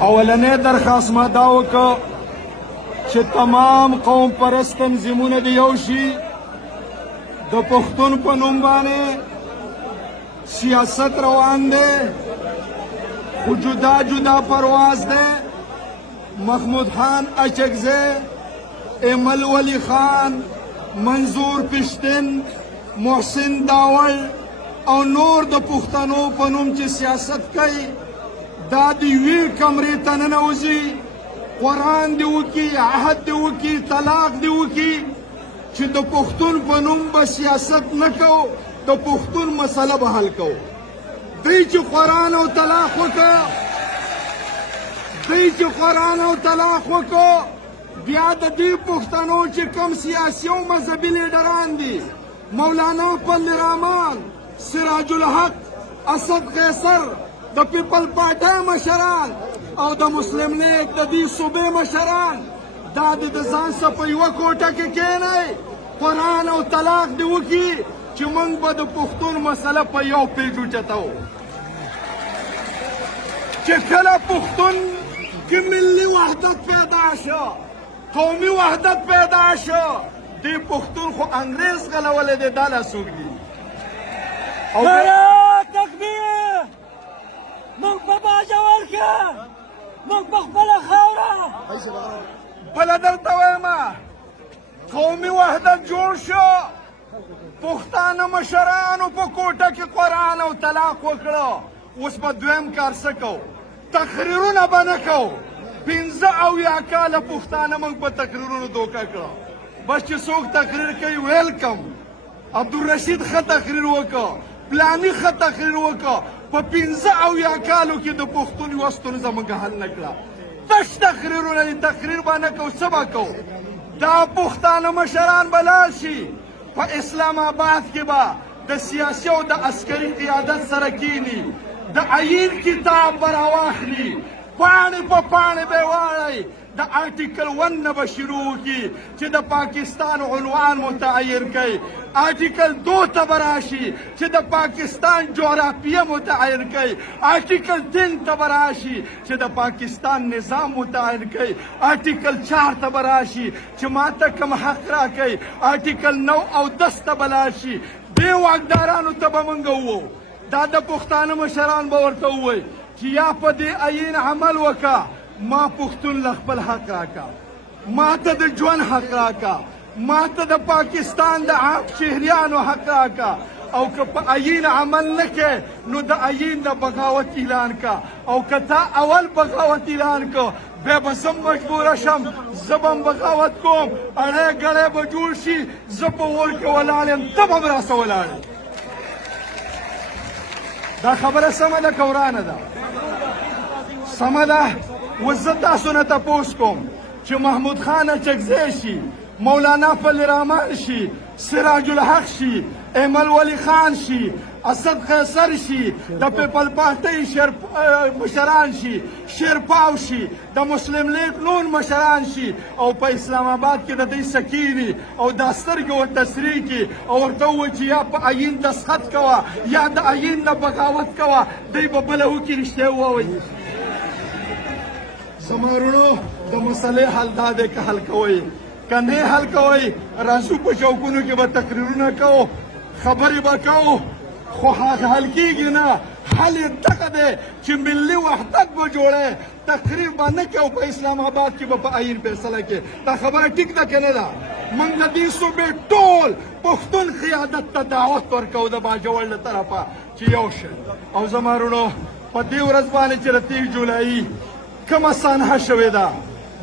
اولنې درخواست ما دا وکړ چې تمام قوم پرست تنظیمونه د یو شي د پښتون په نوم باندې سیاست روان دی خو جدا جدا پرواز دی محمود خان اچکزی ایمل ولی خان منظور پشتن محسن داول او نور د پښتنو په نوم چې سیاست کوي دا د یوې کمرې ته ننوځي قرآن دی وکي عهد دی وکي طلاق دی وکي چې د پښتون په نوم به سیاست نه کوو د پښتون مسله به حل کوو دوی چې قرآن او طلاق وکړه بیا د دې پښتنو چې کوم سیاسي او مذهبي لیډران دي مولانا فضل الرحمن سراج الحق اسد قیصر د پیپل پارټۍ مشران او د مسلم لیگ د دې صوبې مشران دا د ځان څخه په یوه کوټه کې کښېنئ قرآن او طلاق دې وکړي چې موږ به د پښتون مسله په یو پیج اوچتوو چې کله پښتون کې ملي وحدت پیدا شو قومي وحدت پیدا شو دې پښتون خو انګریز غلولی دی دا لا څوک دي تکبیر موږ په باجوړ کې موږ په خپله خاوره بله درته وایم قومي وحدت جوړ شو پښتانه مشرانو په کوټه کې قرآن او طلاق وکړه اوس به دویم کار څه کوو تقریرونه به نه کوو 15 کاله پښتانه موږ په تقریرونو دوکه کړه بس چې څوک تقریر کوي ویلکم عبدالرشید ښه تقریر وکړه پلاني ښه تقریر وکړه په 15 کالو کې د پښتون یوه ستونزه موږ حل نه کړه تش تقریرونه دي تقریر به نه کوو څه به کوو دا پښتانه مشران به لاړ شي په اسلام آباد کې به د سیاسي او د عسکري قیادت سره کینی د عین کتاب به راواخلي پاڼې په پاڼې به یې واړئ د آرټیکل 1 نه به شروع وکړي چې د پاکستان عنوان متعین کوي آرټیکل 2 ته به راشي چې د پاکستان جغرافیه متعین کوي آرټیکل 3 ته به راشي چې د پاکستان نظام متعین کوي آرټیکل 4 ته به راشي چې ماته کوم حق راکوي آرټیکل 9 او 10 ته به لاړ شي دې واکدارانو ته به موږ ووایو دا د پښتانه مشران به ورته ووایي چې یا په دې عین عمل وکړه ما پښتون له خپل حق راکړه ما ته د ژوند حق راکړه ما ته د پاکستان د عام شهریانو حق راکړه او که په عین عمل نه کې نو د عین د بغاوت اعلان کا او که تا اول بغاوت اعلان کو بیا به زه مجبوره شم زه به هم بغاوت کوم اړی ګړی به جوړ شي زه په اور کې ولاړ یم ته به هم راسه ولاړ دا خبره سمه ده که ورانه ده سمه ده اوس زه تاسو نه تپوس کوم چې محمود خان اچکزی شي مولانا فضل الرحمن شي سراج الحق شي ایمل ولی خان شي اسد قیصر شي د پیپل پارټۍ مشران شي شیرپاو شي د مسلم لیگ نون مشران شي او په اسلام آباد کې د دوی سکینی او دا سترګې ورته سرې کړي او ورته ووایي چې یا په عین دستخط کوه یا د عین نه بغاوت کوه دوی به بله وکړي رښتیا ووایي زما وروڼو د مسلې حل دا دی که حل کوئ که نه حل کوئ راځو په چوکونو کې به تقریرونه کوو خبرې به کوو خو حل کېږي نه حل یې دغه دی چې ملي وحدت به جوړی تقریر به نه کوو په اسلام آباد کې به په عین فیصله کې دا خبره ټیک ده که نه ده موږ د دې صوبې ټول پښتون قیادت ته دعوت ورکوو د باجوړ له طرفه چې یو شئ او زما وروڼو په دې ورځ باندې چې د 3 جولایي کومه سانحه شوې ده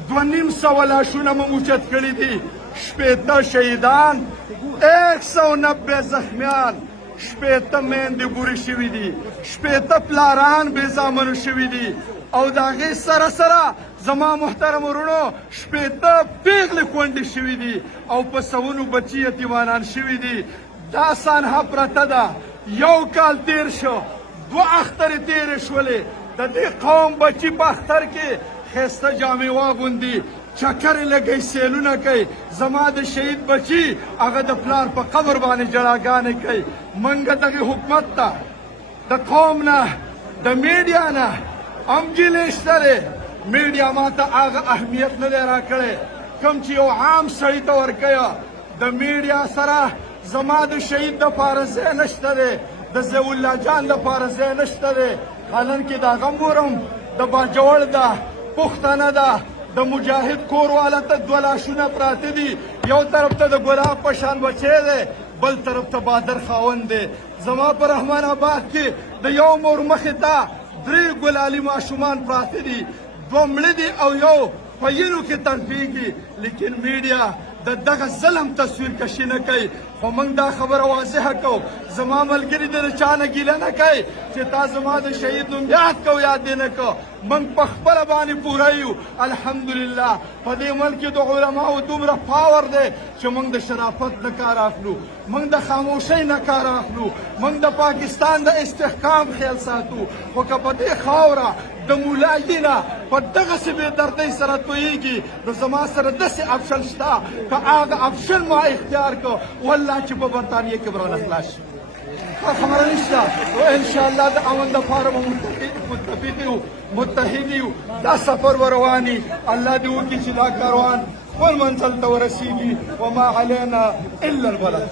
2,500 لاشونه مو اوچت کړي دي 80 شهیدان 190 زخمیان 80 میندې بورې شوي دي 80 پلاران بې زامنو شوي دي او د هغې سره سره زما محترم وروڼو 80 پیغلې کونډې شوي دي او په سوونو بچي یتیمانان شوي دي دا سانحه پرته ده یو کال تیر شو 2 اخترې تیرې شولې د دې قوم بچي په اختر کې ښایسته جامې واغوندي چکرې لګوي سیلونه کوي زما د شهید بچي هغه د پلار په قبر باندې جړاګانې کوي موږ دغې حکومت ته د قوم نه د میډیا نه هم جیلې شته دی میډیا ماته هغه اهمیت نه دی راکړی کوم چې یو عام سړي ته ورکوي. د میډیا سره زما د شهید دپاره ځای نشته دی، د ضیاء الله جان دپاره ځای نشته دی. حالانکې د هغه مور هم د باجوړ ده، پښتنه ده، د مجاهد کور والا ته 2 لاشونه پراته دي. یو طرف ته د ګلاب په شان بچی دی، بل طرف ته بادر خاوند دی. زما په رحمان آباد کې د یو مور مخې ته 3 ګلالي ماشومان پراته دي، 2 مړه دي او یو په وینو کې تړپېږي. لیکن میډیا د دغه ظلم تصویر کشي نه کوي. خو موږ دا خبره واضحه کوو، زما ملګري د چا نه ګیله نه کوي چې تا زما د شهید نوم یاد کو یاد دې نه کو. موږ په خپله باندې پوره یو. الحمدلله په دې ملک کې د علماو دومره پاور دی چې موږ د شرافت نه کار اخلو، موږ د خاموشۍ نه کار اخلو، موږ د پاکستان د استحکام خیال ساتو. خو که په دې خاوره د مولایي نه په دغسې بېدردۍ سره تویېږي نو زما سره داسې افشل شته که هغه افشل ما اختیار کو والله چې په برطانیه کې به رانه خلاص شي. خبره نشته. و انشاءالله د امن دپاره به متفق یو، متحد یو. دا سفر به روان وي. الله دې وکړي چې دا کاروان خپل منزل ته ورسېږي. وما علینا الا البلاغ.